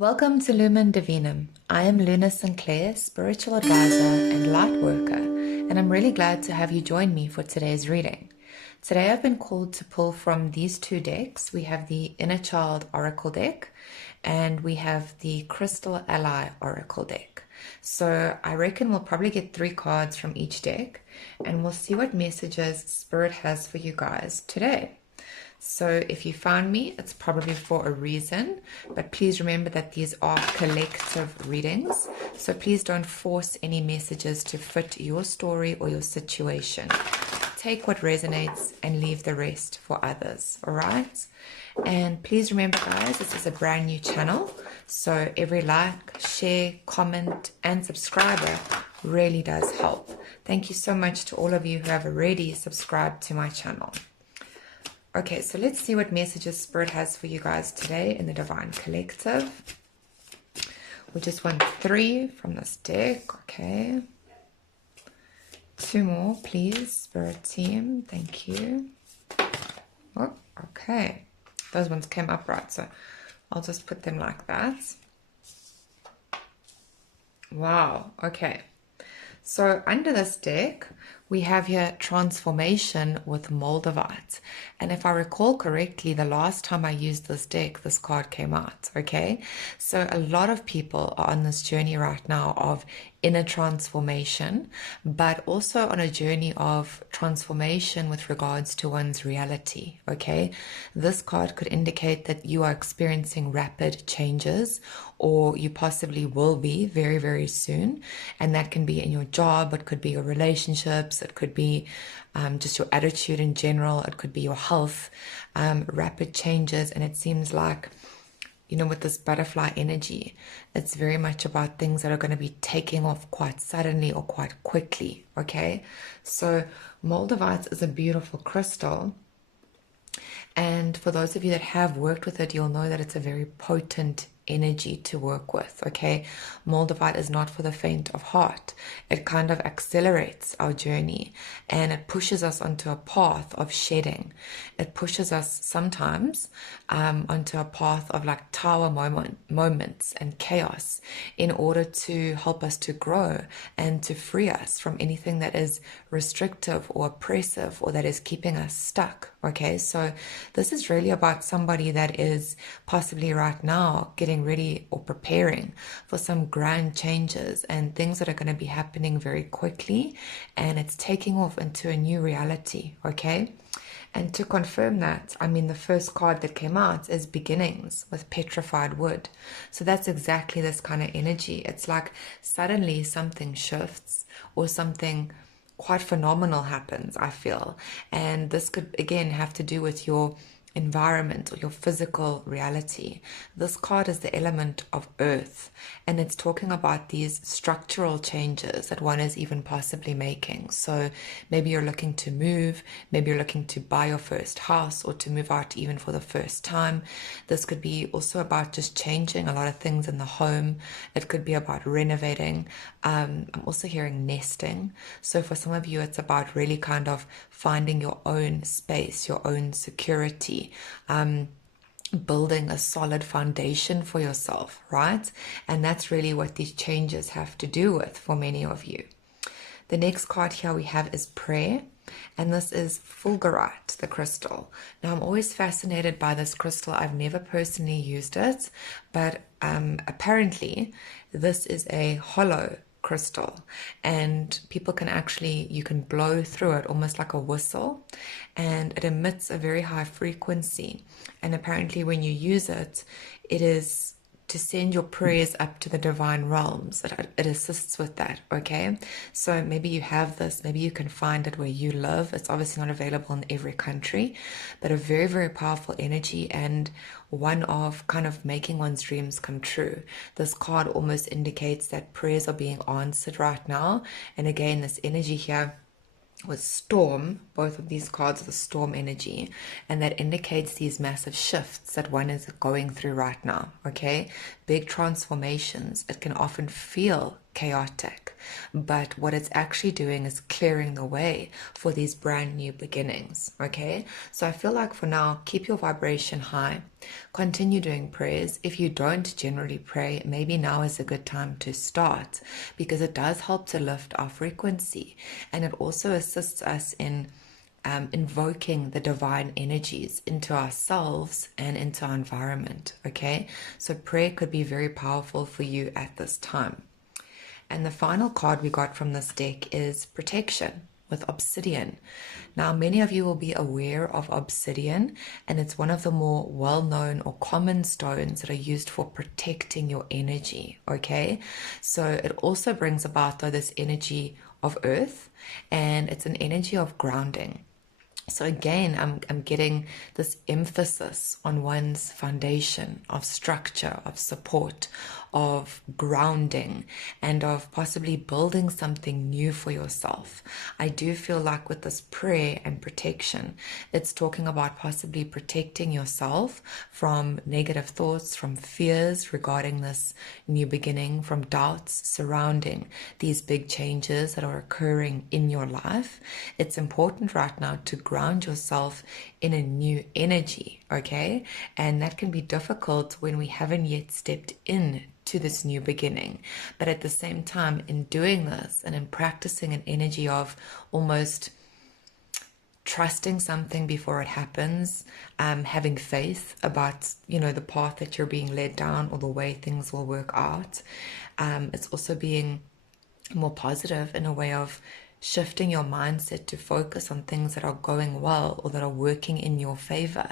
Welcome to Lumen Divinum. I am Luna Sinclair, spiritual advisor and light worker, and I'm really glad to have you join me for today's reading. Today I've been called to pull from these two decks. We have the Inner Child Oracle deck and we have the Crystal Ally Oracle deck. So I reckon we'll probably get 3 cards from each deck and we'll see what messages Spirit has for you guys today. So if you found me, it's probably for a reason, but please remember that these are collective readings. So please don't force any messages to fit your story or your situation. Take what resonates and leave the rest for others, all right? And please remember, guys, this is a brand new channel. So every like, share, comment, and subscriber really does help. Thank you so much to all of you who have already subscribed to my channel. Okay, so let's see what messages Spirit has for you guys today in the Divine Collective. We just want 3 from this deck, okay. 2 more, please, Spirit team, thank you. Oh, okay. Those ones came up right, so I'll just put them like that. Wow, okay. So under this deck, we have here Transformation with Moldavite. And if I recall correctly, the last time I used this deck, this card came out, okay? So a lot of people are on this journey right now of inner transformation, but also on a journey of transformation with regards to one's reality, okay? This card could indicate that you are experiencing rapid changes, or you possibly will be very, very soon. And that can be in your job, it could be your relationships, it could be just your attitude in general, it could be your health, rapid changes. And it seems like, you know, with this butterfly energy, it's very much about things that are going to be taking off quite suddenly or quite quickly, okay? So Moldavite is a beautiful crystal. And for those of you that have worked with it, you'll know that it's a very potent energy to work with, okay? Moldavite is not for the faint of heart. It kind of accelerates our journey and it pushes us onto a path of shedding. It pushes us sometimes onto a path of like tower moments and chaos in order to help us to grow and to free us from anything that is restrictive or oppressive or that is keeping us stuck, okay? So this is really about somebody that is possibly right now getting ready or preparing for some grand changes and things that are going to be happening very quickly, and it's taking off into a new reality, okay? And to confirm that, I mean, the first card that came out is Beginnings with Petrified Wood. So that's exactly this kind of energy. It's like suddenly something shifts or something quite phenomenal happens, I feel. And this could, again, have to do with your environment or your physical reality. This card is the element of earth, and it's talking about these structural changes that one is even possibly making. So maybe you're looking to move, maybe you're looking to buy your first house or to move out even for the first time. This could be also about just changing a lot of things in the home. It could be about renovating. I'm also hearing nesting. So for some of you, it's about really kind of finding your own space, your own security, building a solid foundation for yourself, right? And that's really what these changes have to do with for many of you. The next card here we have is Prayer, and this is Fulgurite, the crystal. Now, I'm always fascinated by this crystal. I've never personally used it, but apparently this is a hollow crystal, and people can actually, you can blow through it almost like a whistle, and it emits a very high frequency. And apparently when you use it, it is to send your prayers up to the divine realms. It assists with that, okay? So maybe you have this, maybe you can find it where you live. It's obviously not available in every country, but a very, very powerful energy, and one of kind of making one's dreams come true. This card almost indicates that prayers are being answered right now. And again, this energy here with storm, both of these cards are the storm energy, and that indicates these massive shifts that one is going through right now, okay? Big transformations. It can often feel chaotic, but what it's actually doing is clearing the way for these brand new beginnings. Okay, so I feel like for now, keep your vibration high, continue doing prayers. If you don't generally pray, maybe now is a good time to start, because it does help to lift our frequency, and it also assists us in invoking the divine energies into ourselves and into our environment. Okay, so prayer could be very powerful for you at this time. And the final card we got from this deck is Protection with Obsidian. Now, many of you will be aware of obsidian, and it's one of the more well-known or common stones that are used for protecting your energy. Okay, so it also brings about, though, this energy of earth, and it's an energy of grounding. So again, I'm getting this emphasis on one's foundation of structure, of support, of grounding, and of possibly building something new for yourself. I do feel like with this prayer and protection, it's talking about possibly protecting yourself from negative thoughts, from fears regarding this new beginning, from doubts surrounding these big changes that are occurring in your life. It's important right now to ground yourself in a new energy, okay? And that can be difficult when we haven't yet stepped in to this new beginning. But at the same time, in doing this and in practicing an energy of almost trusting something before it happens, having faith about, the path that you're being led down or the way things will work out. It's also being more positive in a way of shifting your mindset to focus on things that are going well or that are working in your favor.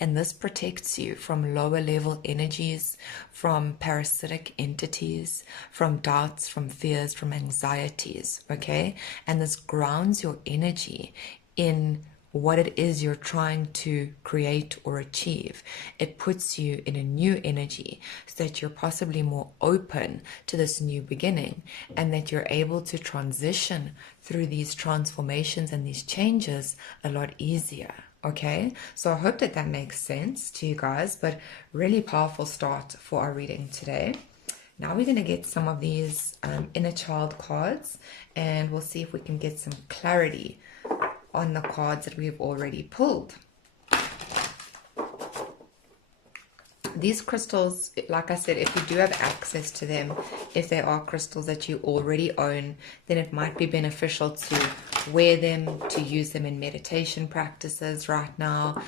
And this protects you from lower level energies, from parasitic entities, from doubts, from fears, from anxieties, okay? And this grounds your energy in what it is you're trying to create or achieve. It puts you in a new energy so that you're possibly more open to this new beginning, and that you're able to transition through these transformations and these changes a lot easier. Okay, so I hope that that makes sense to you guys, but really powerful start for our reading today. Now we're going to get some of these inner child cards, and we'll see if we can get some clarity on the cards that we've already pulled. These crystals, like I said, if you do have access to them, if they are crystals that you already own, then it might be beneficial to wear them, to use them in meditation practices right now,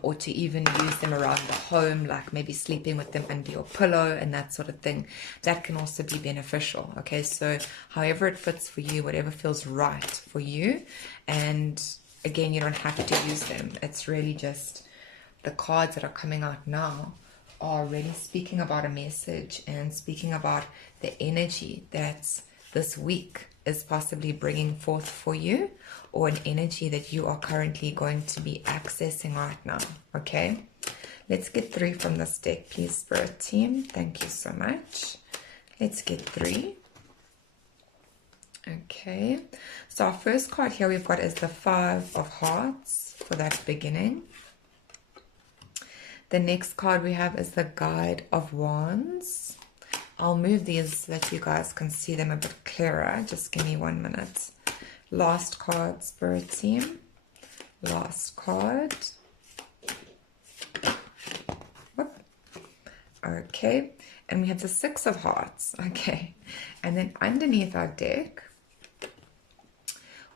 or to even use them around the home, like maybe sleeping with them under your pillow and that sort of thing. That can also be beneficial. Okay, so however it fits for you, whatever feels right for you. And again, you don't have to use them. It's really just the cards that are coming out now are really speaking about a message and speaking about the energy that this week is possibly bringing forth for you, or an energy that you are currently going to be accessing right now. Okay, let's get 3 from this deck, please, Spirit Team. Thank you so much. Let's get 3. Okay, so our first card here we've got is the 5 of Hearts for that beginning. The next card we have is the Guide of Wands. I'll move these so that you guys can see them a bit clearer. Just give me 1 minute. Last card, Spirit Team. Last card. Whoop. Okay, and we have the 6 of Hearts. Okay, and then underneath our deck,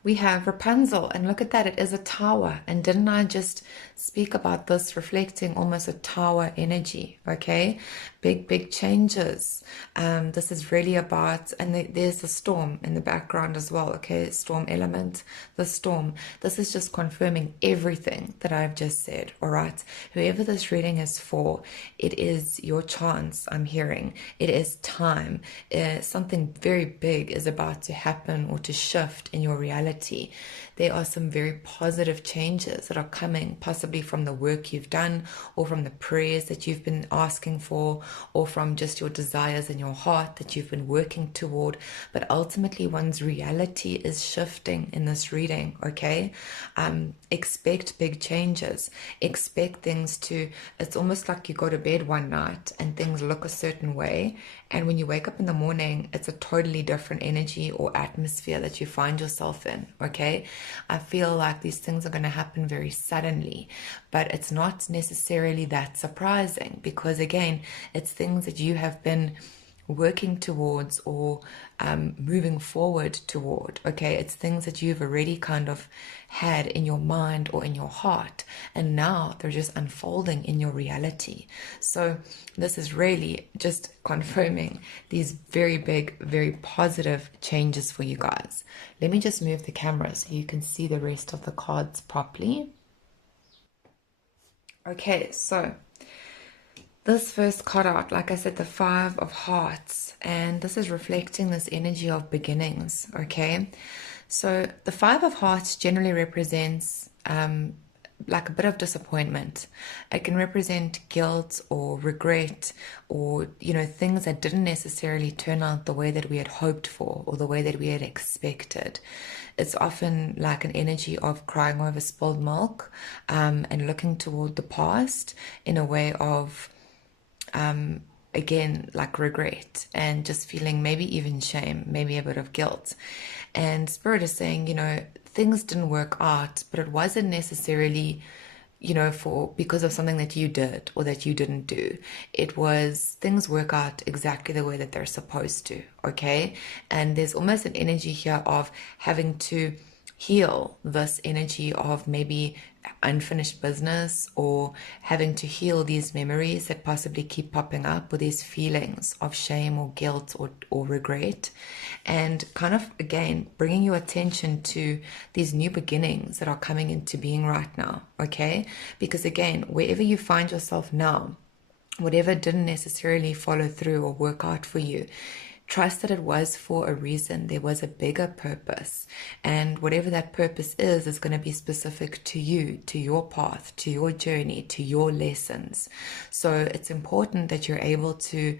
we have Rapunzel, and look at that, it is a tower. And didn't I just speak about this reflecting almost a tower energy? Okay, big changes. This is really about, and there's the storm in the background as well. Okay, storm element, the storm. This is just confirming everything that I've just said. All right, whoever this reading is for, it is your chance. I'm hearing it is time. Something very big is about to happen or to shift in your reality reality. There are some very positive changes that are coming, possibly from the work you've done, or from the prayers that you've been asking for, or from just your desires in your heart that you've been working toward. But ultimately, one's reality is shifting in this reading, okay? Expect big changes. Expect things to, it's almost like you go to bed one night and things look a certain way. And when you wake up in the morning, it's a totally different energy or atmosphere that you find yourself in, okay? I feel like these things are going to happen very suddenly, but it's not necessarily that surprising because, again, it's things that you have been working towards or moving forward toward, okay? It's things that you've already kind of had in your mind or in your heart, and now they're just unfolding in your reality. So this is really just confirming these very big, very positive changes for you guys. Let me just move the camera so you can see the rest of the cards properly. Okay, so this first card out, like I said, the Five of Hearts, and this is reflecting this energy of beginnings, okay? So the Five of Hearts generally represents like a bit of disappointment. It can represent guilt or regret or, you know, things that didn't necessarily turn out the way that we had hoped for or the way that we had expected. It's often like an energy of crying over spilled milk and looking toward the past in a way of again, like regret and just feeling maybe even shame, maybe a bit of guilt. And Spirit is saying, you know, things didn't work out, but it wasn't necessarily, you know, because of something that you did or that you didn't do. It was things work out exactly the way that they're supposed to, okay? And there's almost an energy here of having to heal this energy of maybe unfinished business or having to heal these memories that possibly keep popping up with these feelings of shame or guilt or regret, and kind of again bringing your attention to these new beginnings that are coming into being right now, okay? Because again, wherever you find yourself now, whatever didn't necessarily follow through or work out for you, trust that it was for a reason. There was a bigger purpose. And whatever that purpose is going to be specific to you, to your path, to your journey, to your lessons. So it's important that you're able to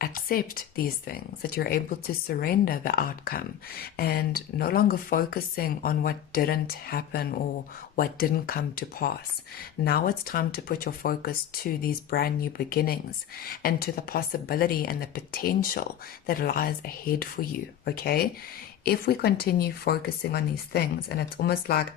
accept these things, that you're able to surrender the outcome and no longer focusing on what didn't happen or what didn't come to pass. Now it's time to put your focus to these brand new beginnings and to the possibility and the potential that lies ahead for you, okay? If we continue focusing on these things, and it's almost like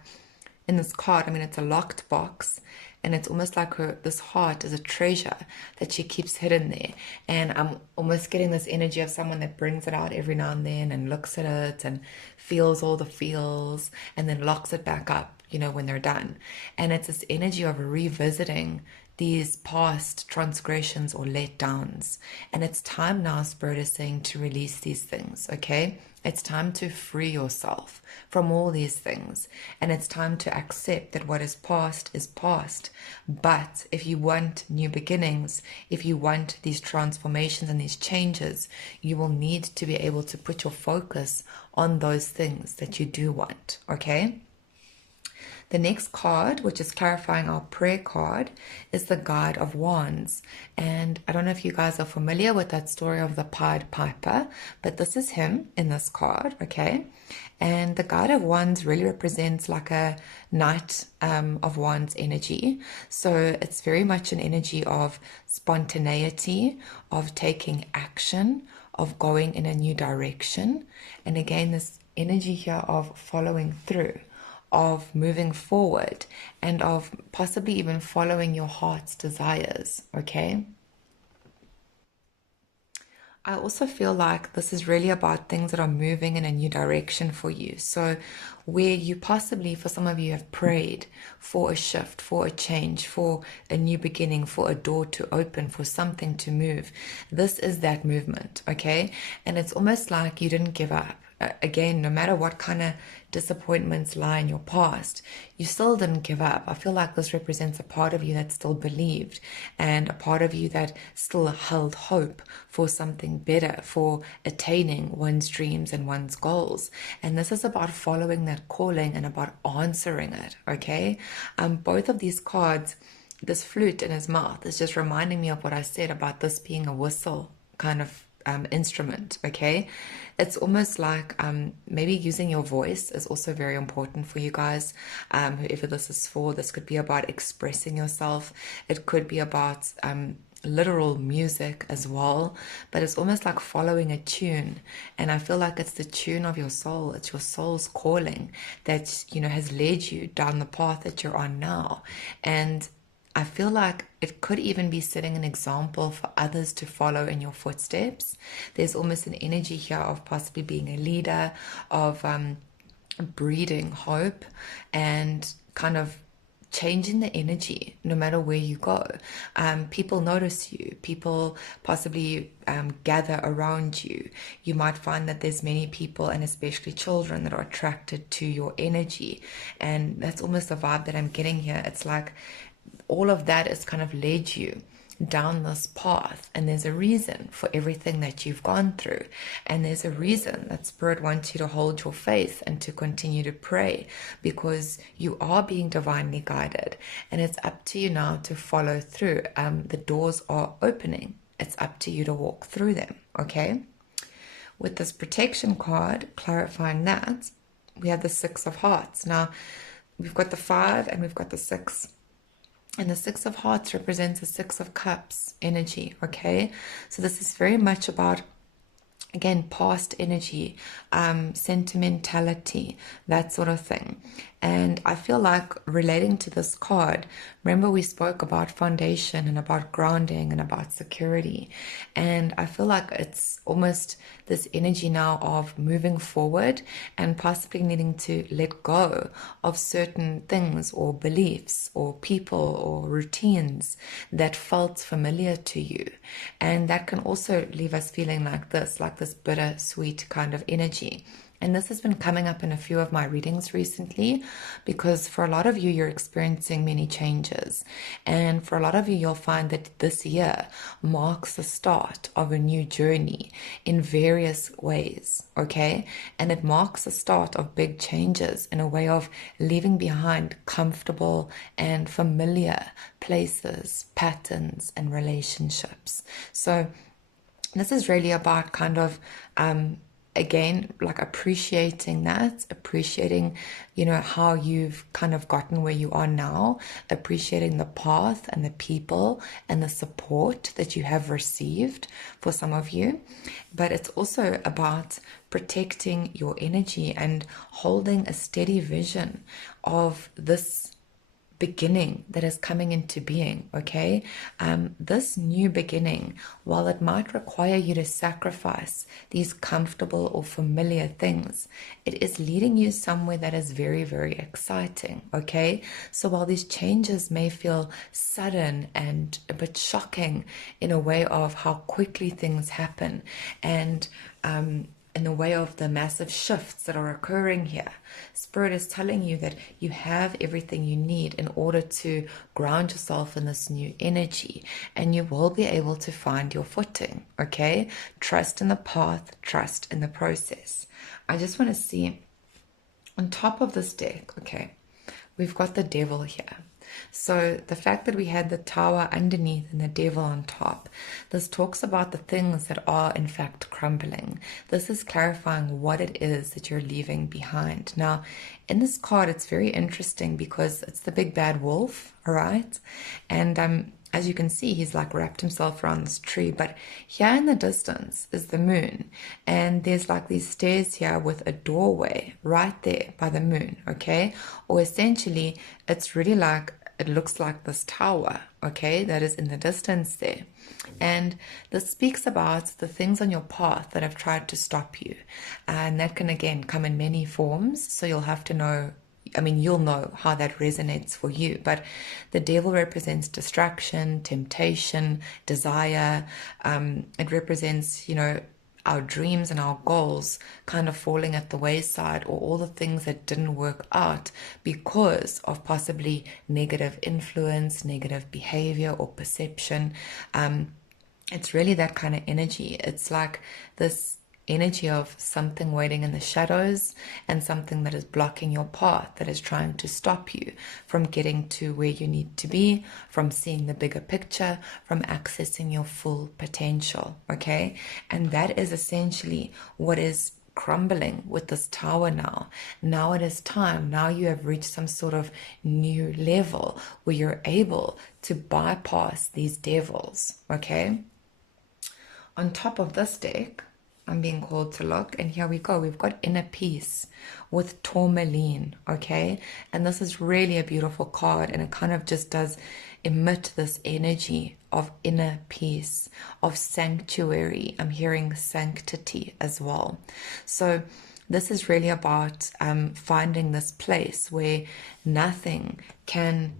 in this card, I mean, it's a locked box, and it's almost like this heart is a treasure that she keeps hidden there. And I'm almost getting this energy of someone that brings it out every now and then and looks at it and feels all the feels and then locks it back up, you know, when they're done. And it's this energy of revisiting these past transgressions or letdowns. And it's time now, Spirit is saying, to release these things, okay? It's time to free yourself from all these things. And it's time to accept that what is past. But if you want new beginnings, if you want these transformations and these changes, you will need to be able to put your focus on those things that you do want, okay? The next card, which is clarifying our prayer card, is the Guide of Wands. And I don't know if you guys are familiar with that story of the Pied Piper, but this is him in this card, okay? And the Guide of Wands really represents like a Knight of Wands energy. So it's very much an energy of spontaneity, of taking action, of going in a new direction. And again, this energy here of following through, of moving forward, and of possibly even following your heart's desires, okay? I also feel like this is really about things that are moving in a new direction for you. So where you possibly, for some of you, have prayed for a shift, for a change, for a new beginning, for a door to open, for something to move. This is that movement, okay? And it's almost like you didn't give up. Again, no matter what kind of disappointments lie in your past, you still didn't give up. I feel like this represents a part of you that still believed, and a part of you that still held hope for something better, for attaining one's dreams and one's goals. And this is about following that calling and about answering it, okay? Both of these cards, this flute in his mouth is just reminding me of what I said about this being a whistle kind of instrument, okay? It's almost like maybe using your voice is also very important for you guys. Whoever this is for, this could be about expressing yourself. It could be about literal music as well, but it's almost like following a tune. And I feel like it's the tune of your soul. It's your soul's calling that, you know, has led you down the path that you're on now. And I feel like it could even be setting an example for others to follow in your footsteps. There's almost an energy here of possibly being a leader, of breeding hope, and kind of changing the energy no matter where you go. People notice you. People possibly gather around you. You might find that there's many people, and especially children, that are attracted to your energy. And that's almost the vibe that I'm getting here. It's like all of that has kind of led you down this path, and there's a reason for everything that you've gone through, and there's a reason that Spirit wants you to hold your faith and to continue to pray, because you are being divinely guided, and it's up to you now to follow through. The doors are opening. It's up to you to walk through them, okay? With this protection card, clarifying that, we have the Six of Hearts. Now, we've got the 5 and we've got the 6. And the Six of Hearts represents the Six of Cups energy, okay? So this is very much about, again, past energy, sentimentality, that sort of thing. And I feel like relating to this card, remember we spoke about foundation and about grounding and about security. And I feel like it's almost this energy now of moving forward and possibly needing to let go of certain things or beliefs or people or routines that felt familiar to you. And that can also leave us feeling like this bitter-sweet kind of energy. And this has been coming up in a few of my readings recently, because for a lot of you, you're experiencing many changes. And for a lot of you, you'll find that this year marks the start of a new journey in various ways, okay? And it marks the start of big changes in a way of leaving behind comfortable and familiar places, patterns, and relationships. So this is really about kind of again, like appreciating that, appreciating, you know, how you've kind of gotten where you are now, appreciating the path and the people and the support that you have received for some of you. But it's also about protecting your energy and holding a steady vision of this beginning that is coming into being, okay? This new beginning, while it might require you to sacrifice these comfortable or familiar things, it is leading you somewhere that is very, very exciting, okay? So while these changes may feel sudden and a bit shocking in a way of how quickly things happen, and in the way of the massive shifts that are occurring here, Spirit is telling you that you have everything you need in order to ground yourself in this new energy, and you will be able to find your footing, okay? Trust in the path, trust in the process. I just want to see, on top of this deck, okay, we've got the Devil here. So the fact that we had the Tower underneath and the Devil on top, this talks about the things that are in fact crumbling. This is clarifying what it is that you're leaving behind. Now, in this card, it's very interesting because it's the big bad wolf, all right? And as you can see, he's like wrapped himself around this tree, but here in the distance is the moon, and there's like these stairs here with a doorway right there by the moon, okay? Or essentially, it's really like, it looks like this tower, okay, that is in the distance there. And this speaks about the things on your path that have tried to stop you. And that can, again, come in many forms, so you'll have to know, I mean, you'll know how that resonates for you. But the Devil represents distraction, temptation, desire. It represents, you know, our dreams and our goals kind of falling at the wayside, or all the things that didn't work out because of possibly negative influence, negative behavior, or perception. It's really that kind of energy. It's like this energy of something waiting in the shadows and something that is blocking your path, that is trying to stop you from getting to where you need to be, from seeing the bigger picture, from accessing your full potential. Okay. And that is essentially what is crumbling with this tower now. Now it is time. Now you have reached some sort of new level where you're able to bypass these devils. Okay. On top of this deck, I'm being called to look, and here we go. We've got Inner Peace with Tourmaline, okay? And this is really a beautiful card, and it kind of just does emit this energy of inner peace, of sanctuary. I'm hearing sanctity as well. So this is really about finding this place where nothing can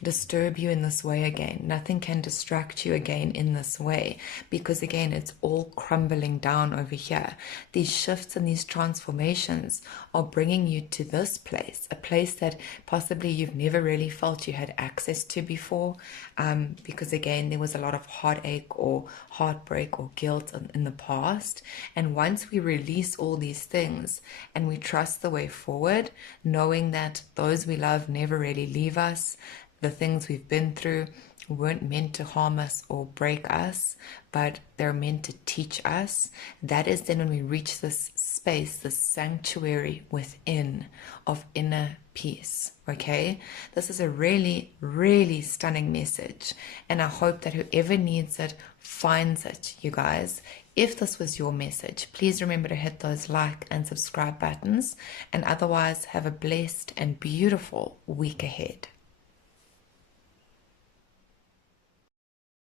disturb you in this way again. Nothing can distract you again in this way, because again, it's all crumbling down over here. These shifts and these transformations are bringing you to this place, a place that possibly you've never really felt you had access to before, because again, there was a lot of heartache or heartbreak or guilt in the past. And once we release all these things and we trust the way forward, knowing that those we love never really leave us, the things we've been through weren't meant to harm us or break us, but they're meant to teach us. That is then when we reach this space, this sanctuary within of inner peace. Okay, this is a really, really stunning message, and I hope that whoever needs it finds it, you guys. If this was your message, please remember to hit those like and subscribe buttons, and otherwise have a blessed and beautiful week ahead.